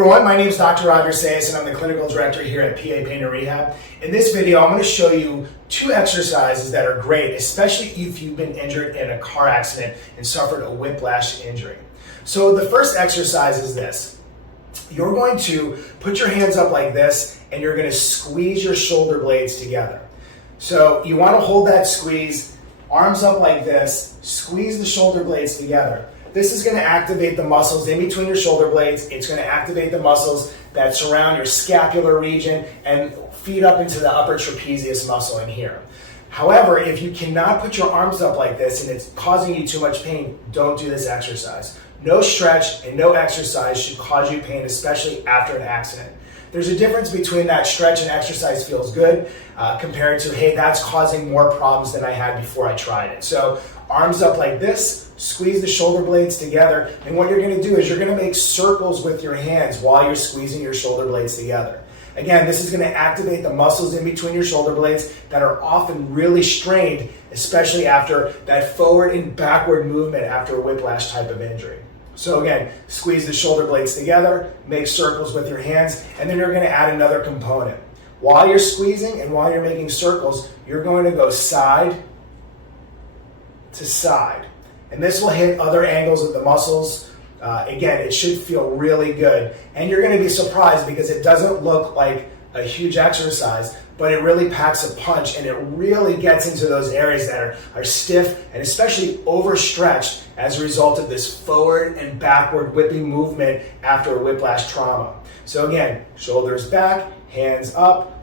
everyone, my name is Dr. Roger Saias and I'm the clinical director here at PA Pain Rehab. In this video, I'm going to show you 2 exercises that are great, especially if you've been injured in a car accident and suffered a whiplash injury. So the first exercise is this. You're going to put your hands up like this and you're going to squeeze your shoulder blades together. So you want to hold that squeeze, arms up like this, squeeze the shoulder blades together. This is going to activate the muscles in between your shoulder blades. It's going to activate the muscles that surround your scapular region and feed up into the upper trapezius muscle in here. However, if you cannot put your arms up like this and it's causing you too much pain, don't do this exercise. No stretch and no exercise should cause you pain, especially after an accident. There's a difference between that stretch and exercise feels good compared to, hey, that's causing more problems than I had before I tried it. So arms up like this, squeeze the shoulder blades together, and what you're going to do is you're going to make circles with your hands while you're squeezing your shoulder blades together. Again, this is going to activate the muscles in between your shoulder blades that are often really strained, especially after that forward and backward movement after a whiplash type of injury. So again, squeeze the shoulder blades together, make circles with your hands, and then you're going to add another component. While you're squeezing and while you're making circles, you're going to go side to side. And this will hit other angles of the muscles. Again, it should feel really good. And you're going to be surprised because it doesn't look like a huge exercise, but it really packs a punch and it really gets into those areas that are stiff and especially overstretched as a result of this forward and backward whipping movement after a whiplash trauma. So again, shoulders back, hands up,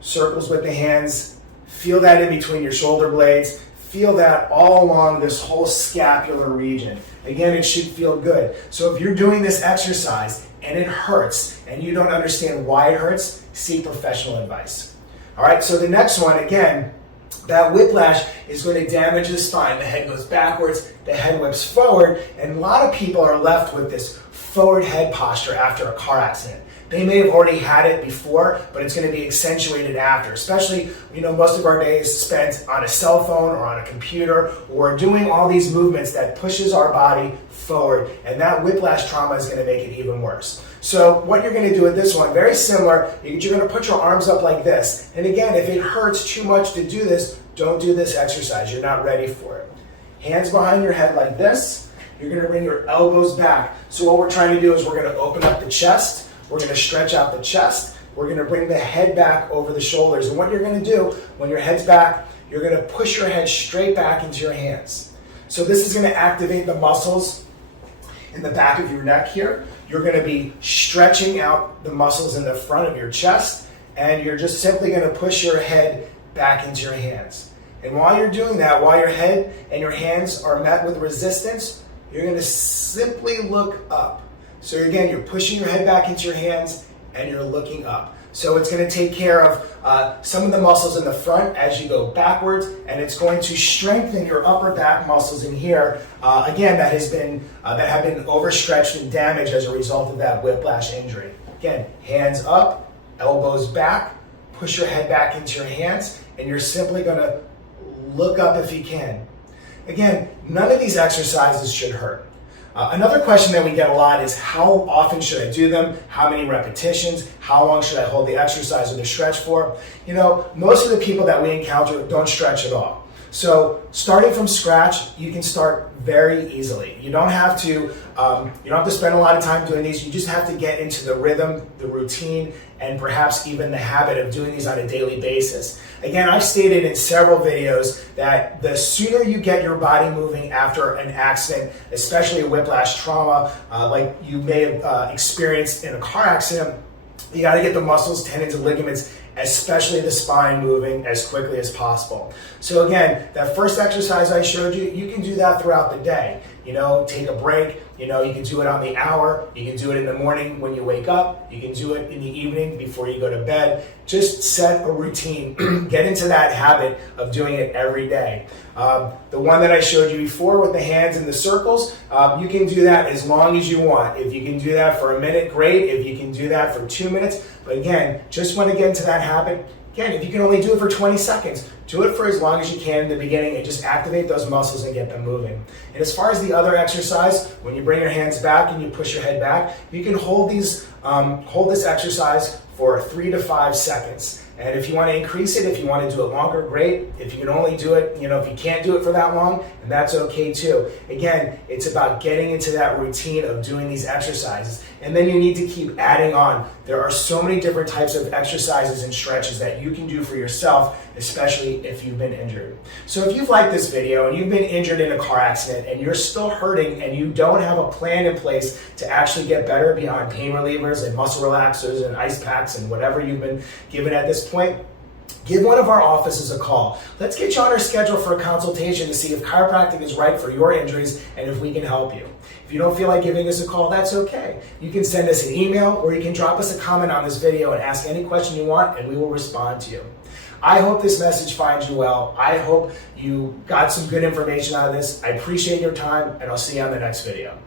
circles with the hands. Feel that in between your shoulder blades. Feel that all along this whole scapular region. Again, it should feel good. So if you're doing this exercise and it hurts and you don't understand why it hurts, seek professional advice. All right, so the next one, again, that whiplash is going to damage the spine. The head goes backwards, the head whips forward, and a lot of people are left with this forward head posture after a car accident. They may have already had it before, but it's going to be accentuated after, especially, most of our days spent on a cell phone or on a computer or doing all these movements that pushes our body forward, and that whiplash trauma is going to make it even worse. So what you're going to do with this one, very similar, you're going to put your arms up like this. And again, if it hurts too much to do this, don't do this exercise. You're not ready for it. Hands behind your head like this. You're going to bring your elbows back. So what we're trying to do is we're going to open up the chest. We're going to stretch out the chest. We're going to bring the head back over the shoulders. And what you're going to do when your head's back, you're going to push your head straight back into your hands. So this is going to activate the muscles in the back of your neck here. You're going to be stretching out the muscles in the front of your chest, and you're just simply going to push your head back into your hands. And while you're doing that, while your head and your hands are met with resistance, you're going to simply look up. So again, you're pushing your head back into your hands and you're looking up. So it's going to take care of some of the muscles in the front as you go backwards, and it's going to strengthen your upper back muscles in here, again, that have been overstretched and damaged as a result of that whiplash injury. Again, hands up, elbows back, push your head back into your hands, and you're simply going to look up if you can. Again, none of these exercises should hurt. Another question that we get a lot is how often should I do them? How many repetitions? How long should I hold the exercise or the stretch for? Most of the people that we encounter don't stretch at all. So starting from scratch, you can start very easily. You don't have to spend a lot of time doing these. You just have to get into the rhythm, the routine, and perhaps even the habit of doing these on a daily basis. Again, I've stated in several videos that the sooner you get your body moving after an accident, especially a whiplash trauma, like you may have experienced in a car accident, you got to get the muscles, tendons, and ligaments, especially the spine, moving as quickly as possible. So again, that first exercise I showed you, you can do that throughout the day. Take a break. You can do it on the hour. You can do it in the morning when you wake up. You can do it in the evening before you go to bed. Just set a routine. Get into that habit of doing it every day. The one that I showed you before with the hands and the circles, you can do that as long as you want. If you can do that for a minute, great. If you can do that for 2 minutes. But again, just want to get into that habit. Again, if you can only do it for 20 seconds, do it for as long as you can in the beginning and just activate those muscles and get them moving. And as far as the other exercise, when you bring your hands back and you push your head back, you can hold this exercise for 3 to 5 seconds. And if you want to increase it, if you want to do it longer, great. If you can only do it, if you can't do it for that long, then that's okay too. Again, it's about getting into that routine of doing these exercises. And then you need to keep adding on. There are so many different types of exercises and stretches that you can do for yourself, especially if you've been injured. So if you've liked this video and you've been injured in a car accident and you're still hurting and you don't have a plan in place to actually get better beyond pain relievers and muscle relaxers and ice packs and whatever you've been given at this point, give one of our offices a call. Let's get you on our schedule for a consultation to see if chiropractic is right for your injuries and if we can help you. If you don't feel like giving us a call, that's okay. You can send us an email or you can drop us a comment on this video and ask any question you want and we will respond to you. I hope this message finds you well. I hope you got some good information out of this. I appreciate your time and I'll see you on the next video.